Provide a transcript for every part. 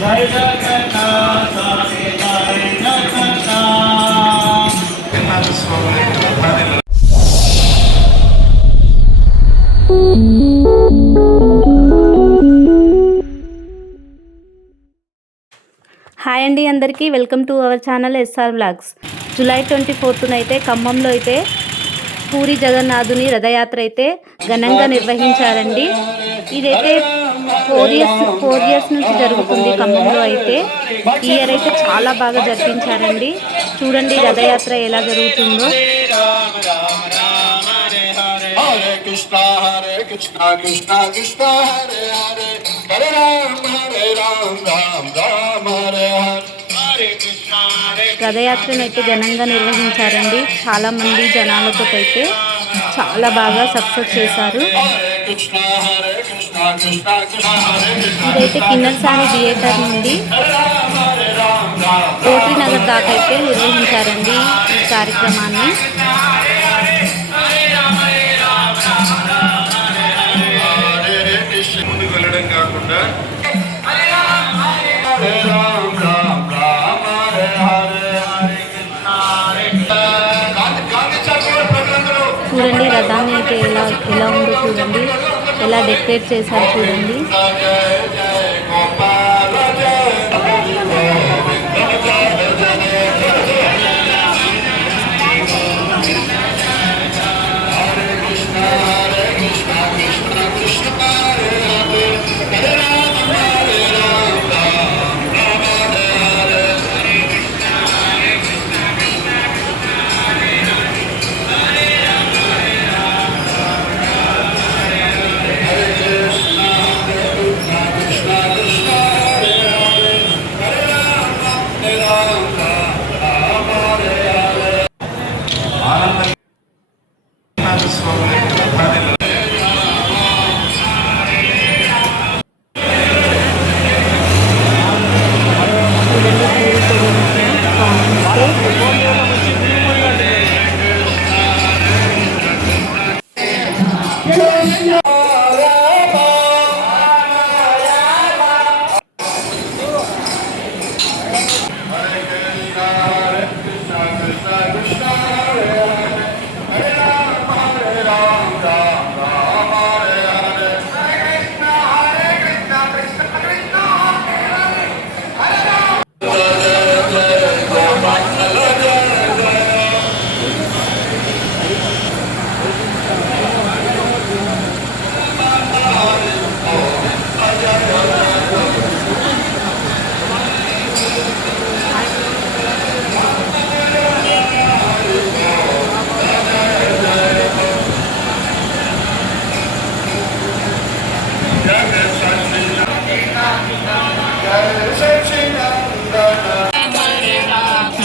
జయ జగన్నాథ జయ జగన్నాథ. హాయ్ అండి, అందరికీ welcome to our channel SR vlogs. July 24న అయితే ఖమ్మంలో అయితే పూరి జగన్నాథుని రథయాత్ర అయితే ఘనంగా నిర్వహించారండి. ఇదైతే 4 ఇయర్స్ నుంచి జరుగుతుంది ఖమ్మంలో. అయితే ఈ ఇయర్ అయితే చాలా బాగా జరిపించారండి. చూడండి రథయాత్ర ఎలా జరుగుతుందో. హరే కృష్ణ కృష్ణ కృష్ణ హరే హరే, హరే రామ రామ రామ హరే హరే. రథయాత్రను అయితే ఘనంగా నిర్వహించారండి. చాలా మంది జనాలతో అయితే చాలా బాగా సక్సెస్ చేశారు. ఇదైతే కిన్నెరసాని థియేటర్ నుండి కోటి నగర్ దాకా అయితే నిర్వహించారండి ఈ కార్యక్రమాన్ని. ముందుకు వెళ్ళడం కాకుండా చూడండి రథాన్ని అయితే ఎలా ఉందో చూడండి, ఎలా డెకరేట్ చేశారు చూడండి.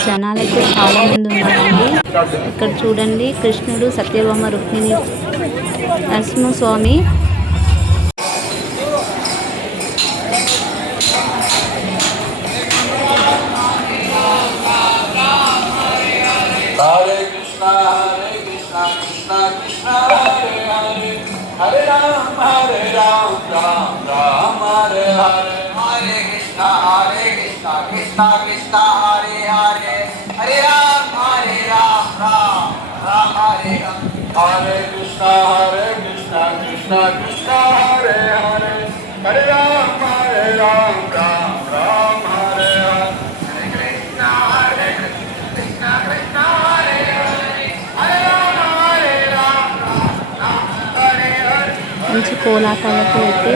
జనాలైతే చాలా మంది ఉన్నారండి. ఇక్కడ చూడండి కృష్ణుడు, సత్యభామ, రుక్మిణి, నరసింహస్వామి. హరే కృష్ణ కృష్ణ కృష్ణ హరే హరే, హరే రామ రామ రామ హరే హరే. హరే కృష్ణ కృష్ణ కృష్ణ హరే హరే, హరే రామ రామ రామ హరే హరే. హరే కృష్ణ కృష్ణ కృష్ణ హరే హరే, హరే రామ రామ రామ హరే హరే. మంచి కోలాటాలతో అయితే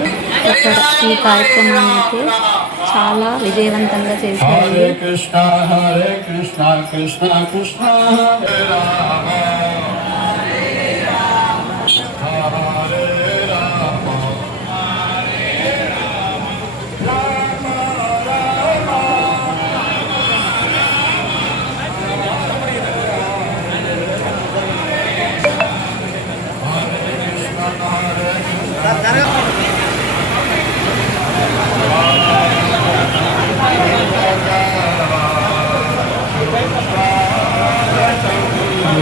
ఇక్కడ ఈ కార్యక్రమాన్ని అయితే చాలా విజయవంతంగా చేశారు. కృష్ణ కృష్ణ కృష్ణ హరే Rama.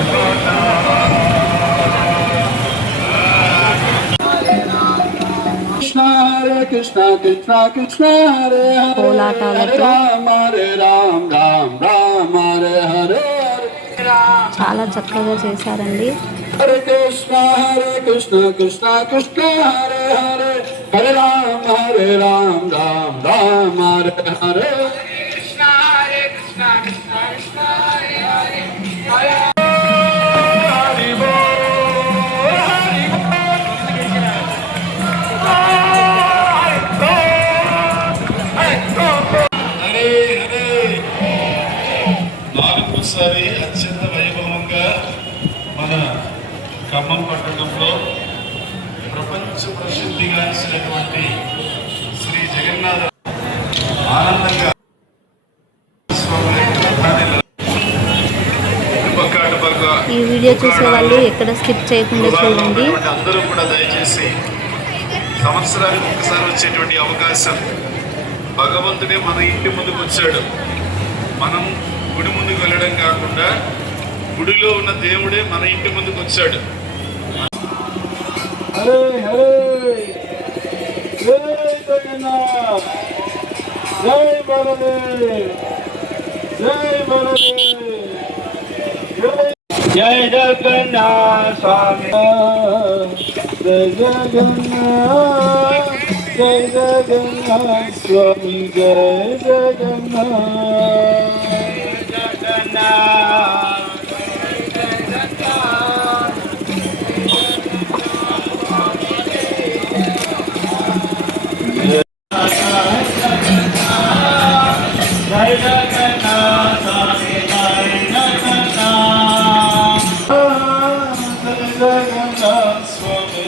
Krishna Krishna Krishna Hare Hare కోలాటాలతో Hare Ram Ram Ram Hare Hare చాలా చక్కగా చేశారండి. Hare Krishna Krishna Krishna Hare Hare Hare Ram Ram Ram Hare Hare Krishna Krishna Krishna Hare Hare Hare Hari Bol Hari Hare హరే. నాలుగోసారి అత్యంత వైభవంగా మన ఖమ్మం పట్టణంలో ప్రపంచ ప్రసిద్ధిగాంచినటువంటి శ్రీ జగన్నాథ ఆనందంగా ఈ వీడియో చూసే వాళ్ళు ఎక్కడ స్కిప్ చేయకుండా చూడండి. అందరూ కూడా దయచేసి సంవత్సరానికి ఒకసారి వచ్చేటువంటి అవకాశం, భగవంతుడే మన ఇంటి ముందుకు వచ్చాడు. మనం గుడి ముందుకు వెళ్ళడం కాకుండా గుడిలో ఉన్న దేవుడే మన ఇంటి ముందుకు వచ్చాడు. Hare Hare Jai Jagannath Jai Baladev Jai Baladev Jai Jagannath Swami Jai Jagannath Jai Jagannath Swami Jai Jagannath Jai Jagannath Swami Jai Jagannath Jai Jagannath Swami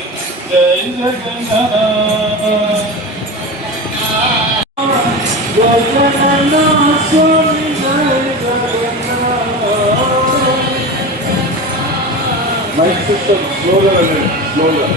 Jai Jagannath Jai Jagannath Swami Jai Jagannath. My sister, slower, slower.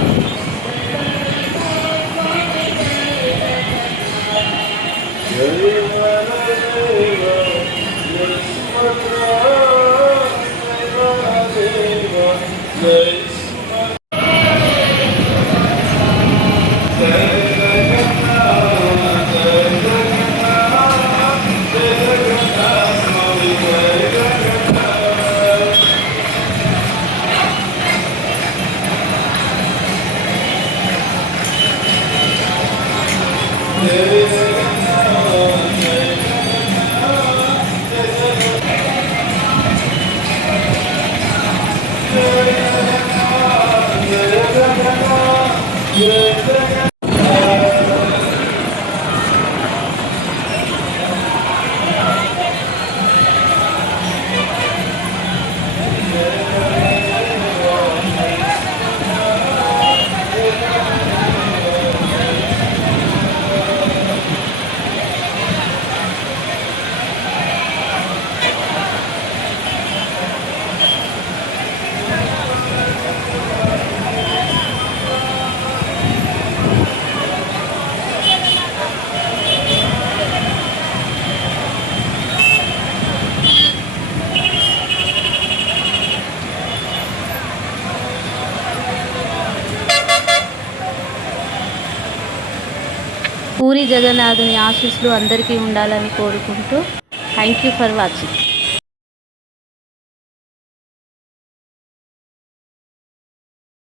Puri జగన్నాథుని ఆశీస్సులు అందరికీ ఉండాలని కోరుకుంటూ thank you for watching.